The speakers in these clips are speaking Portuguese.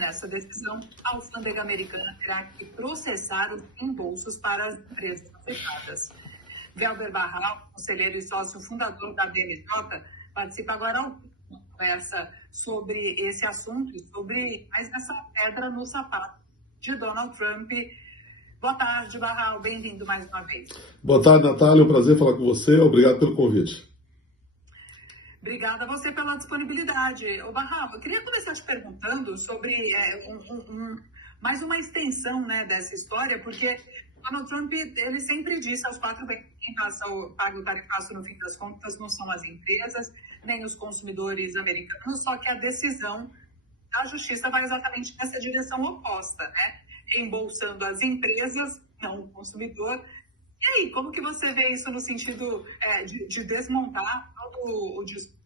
nessa decisão, a alfândega americana terá que processar os reembolsos para as empresas afetadas. Velber Barral, conselheiro e sócio fundador da BMJ, participa agora ao conversa sobre esse assunto e sobre mais essa pedra no sapato de Donald Trump. Boa tarde, Barral. Bem-vindo mais uma vez. Boa tarde, Natália. É um prazer falar com você. Obrigado pelo convite. Obrigada a você pela disponibilidade. Ô, Barral, eu queria começar te perguntando sobre mais uma extensão, né, dessa história, porque Donald Trump, ele sempre disse aos quatro ventos que quem paga o tarifaço, no fim das contas, não são as empresas, nem os consumidores americanos, só que a decisão da justiça vai exatamente nessa direção oposta, né? Embolsando as empresas, não o consumidor. E aí, como que você vê isso no sentido de desmontar todo o discurso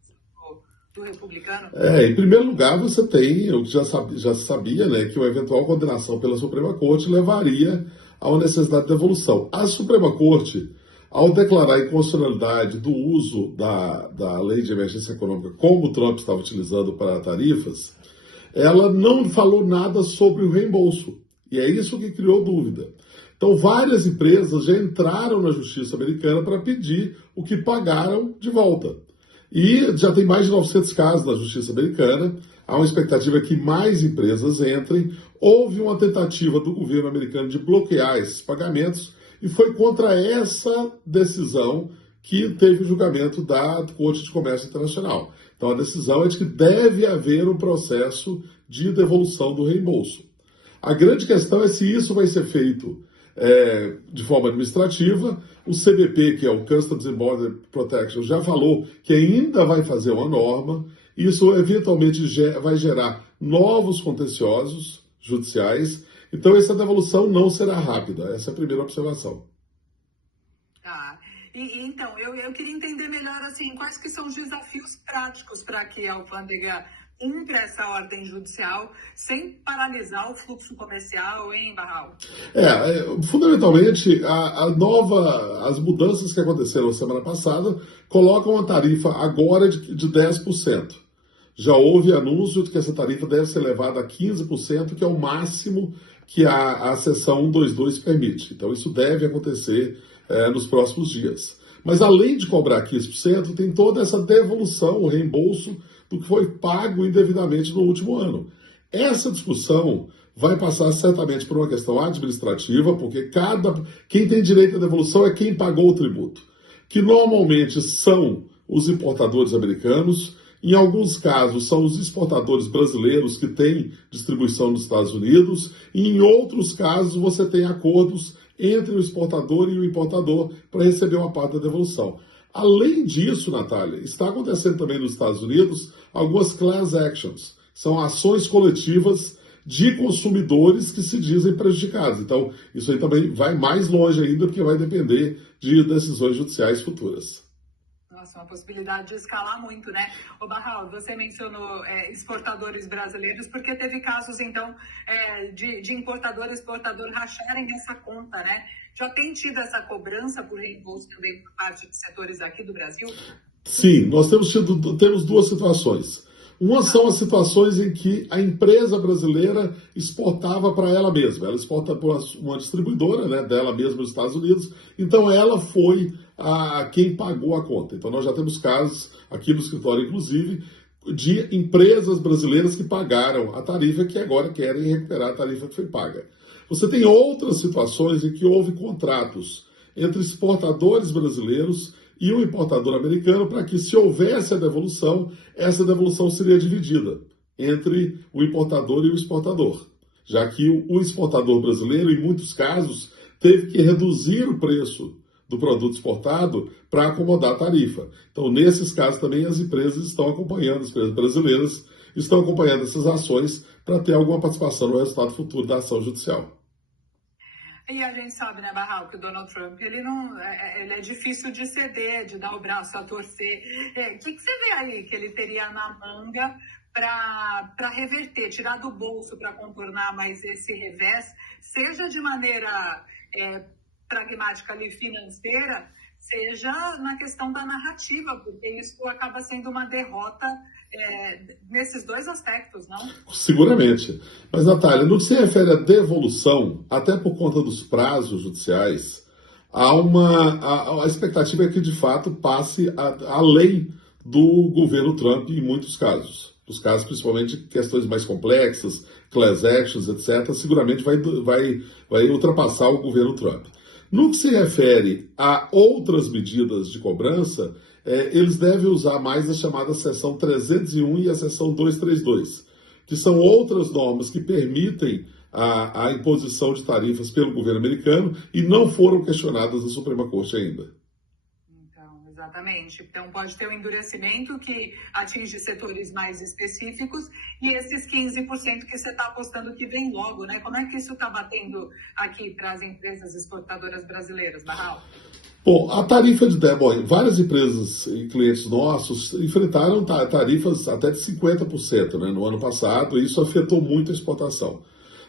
do republicano? Em primeiro lugar, você tem, eu já sabia, né, que uma eventual condenação pela Suprema Corte levaria a uma necessidade de devolução. A Suprema Corte, ao declarar a inconstitucionalidade do uso da lei de emergência econômica como o Trump estava utilizando para tarifas, ela não falou nada sobre o reembolso. E é isso que criou dúvida. Então, várias empresas já entraram na justiça americana para pedir o que pagaram de volta. E já tem mais de 900 casos na justiça americana. Há uma expectativa que mais empresas entrem. Houve uma tentativa do governo americano de bloquear esses pagamentos e foi contra essa decisão que teve o julgamento da Corte de Comércio Internacional. Então, a decisão é de que deve haver um processo de devolução do reembolso. A grande questão é se isso vai ser feito de forma administrativa. O CBP, que é o Customs and Border Protection, já falou que ainda vai fazer uma norma. Isso eventualmente vai gerar novos contenciosos judiciais. Então, essa devolução não será rápida. Essa é a primeira observação. Então, eu queria entender melhor assim, quais que são os desafios práticos para que a alfândega cumpra essa ordem judicial sem paralisar o fluxo comercial, hein, Barral? Fundamentalmente, as mudanças que aconteceram semana passada colocam a tarifa agora de 10%. Já houve anúncio de que essa tarifa deve ser elevada a 15%, que é o máximo que a seção 122 permite. Então, isso deve acontecer nos próximos dias. Mas, além de cobrar 15%, tem toda essa devolução, o reembolso do que foi pago indevidamente no último ano. Essa discussão vai passar certamente por uma questão administrativa, porque quem tem direito à devolução é quem pagou o tributo, que normalmente são os importadores americanos. Em alguns casos, são os exportadores brasileiros que têm distribuição nos Estados Unidos, e em outros casos, você tem acordos entre o exportador e o importador para receber uma parte da devolução. Além disso, Natália, está acontecendo também nos Estados Unidos algumas class actions, são ações coletivas de consumidores que se dizem prejudicados. Então, isso aí também vai mais longe ainda, porque vai depender de decisões judiciais futuras. Nossa, uma possibilidade de escalar muito, né? Ô, Barral, você mencionou exportadores brasileiros, porque teve casos, então, de importador e exportador racharem essa conta, né? Já tem tido essa cobrança por reembolso também por parte de setores aqui do Brasil? Sim, nós temos duas situações. Uma são as situações em que a empresa brasileira exportava para ela mesma. Ela exporta para uma distribuidora, né, dela mesma nos Estados Unidos. Então, ela foi quem pagou a conta. Então, nós já temos casos aqui no escritório, inclusive, de empresas brasileiras que pagaram a tarifa, que agora querem recuperar a tarifa que foi paga. Você tem outras situações em que houve contratos entre exportadores brasileiros e o importador americano para que, se houvesse a devolução, essa devolução seria dividida entre o importador e o exportador, já que o exportador brasileiro, em muitos casos, teve que reduzir o preço do produto exportado para acomodar a tarifa. Então, nesses casos também, as empresas estão acompanhando, as empresas brasileiras estão acompanhando essas ações para ter alguma participação no resultado futuro da ação judicial. E a gente sabe, né, Barral, que o Donald Trump, ele é difícil de ceder, de dar o braço a torcer. O que você vê aí que ele teria na manga para reverter, tirar do bolso para contornar mais esse revés, seja de maneira pragmática ali financeira, seja na questão da narrativa, porque isso acaba sendo uma derrota nesses dois aspectos, não? Seguramente. Mas, Natália, no que se refere à devolução, até por conta dos prazos judiciais, a expectativa é que, de fato, passe além do governo Trump em muitos casos. Nos casos, principalmente, questões mais complexas, class actions, etc., seguramente vai ultrapassar o governo Trump. No que se refere a outras medidas de cobrança, eles devem usar mais a chamada seção 301 e a seção 232, que são outras normas que permitem a imposição de tarifas pelo governo americano e não foram questionadas na Suprema Corte ainda. Então, exatamente. Então, pode ter um endurecimento que atinge setores mais específicos e esses 15% que você está apostando que vem logo, né? Como é que isso está batendo aqui para as empresas exportadoras brasileiras, Barral? Bom, a tarifa de várias empresas e clientes nossos enfrentaram tarifas até de 50%, né, no ano passado, e isso afetou muito a exportação.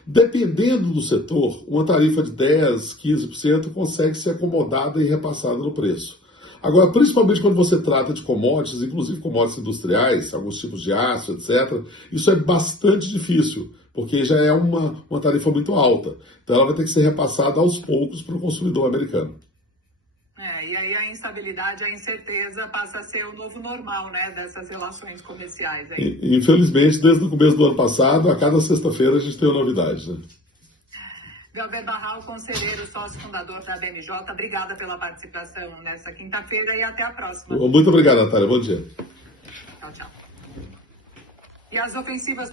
Dependendo do setor, uma tarifa de 10%, 15% consegue ser acomodada e repassada no preço. Agora, principalmente quando você trata de commodities, inclusive commodities industriais, alguns tipos de aço, etc., isso é bastante difícil, porque já é uma tarifa muito alta. Então ela vai ter que ser repassada aos poucos para o consumidor americano. E aí a instabilidade, a incerteza passa a ser o novo normal, né, dessas relações comerciais. Infelizmente, desde o começo do ano passado, a cada sexta-feira a gente tem uma novidade, né? Galber Barral, conselheiro, sócio fundador da BMJ, obrigada pela participação nessa quinta-feira e até a próxima. Muito obrigado, Natália. Bom dia. Tchau, tchau. E as ofensivas...